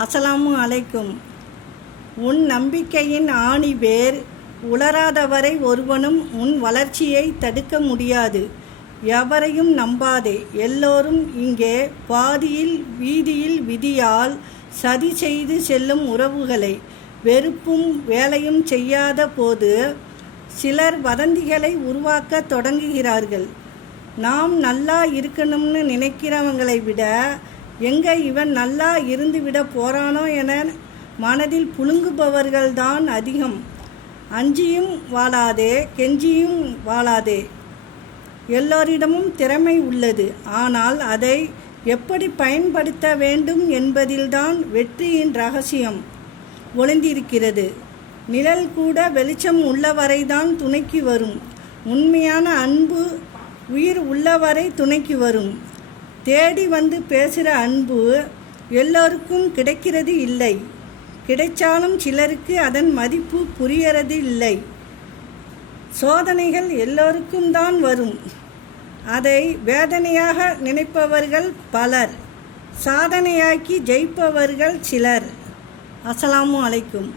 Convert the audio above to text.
அஸ்ஸலாமு அலைக்கும். உன் நம்பிக்கையின் ஆணிவேர் உலராதவரை ஒருவனும் உன் வளர்ச்சியை தடுக்க முடியாது. எவரையும் நம்பாதே. எல்லோரும் இங்கே பாதியில் வீதியில் விதியால் சதி செய்து செல்லும் உறவுகளை வெறுப்பும் வேலையும் செய்யாத போது சிலர் வதந்திகளை உருவாக்க தொடங்குகிறார்கள். நாம் நல்லா இருக்கணும்னு நினைக்கிறவங்களை விட எங்கே இவன் நல்லா இருந்து விட போகிறானோ என மனதில் புழுங்குபவர்கள்தான் அதிகம். அஞ்சியும் வாழாதே, கெஞ்சியும் வாழாதே. எல்லோரிடமும் திறமை உள்ளது. ஆனால் அதை எப்படி பயன்படுத்த வேண்டும் என்பதில்தான் வெற்றியின் ரகசியம் ஒளிந்திருக்கிறது. நிழல் கூட வெளிச்சம் உள்ளவரைதான் துணைக்கு வரும். உண்மையான அன்பு உயிர் உள்ளவரை துணைக்கு வரும். தேடி வந்து பேசுகிற அன்பு எல்லோருக்கும் கிடைக்கிறது இல்லை. கிடைச்சாலும் சிலருக்கு அதன் மதிப்பு புரியறது இல்லை. சோதனைகள் எல்லோருக்கும் தான் வரும். அதை வேதனையாக நினைப்பவர்கள் பலர், சாதனையாக்கி ஜெயிப்பவர்கள் சிலர். அஸ்ஸலாமு அலைக்கும்.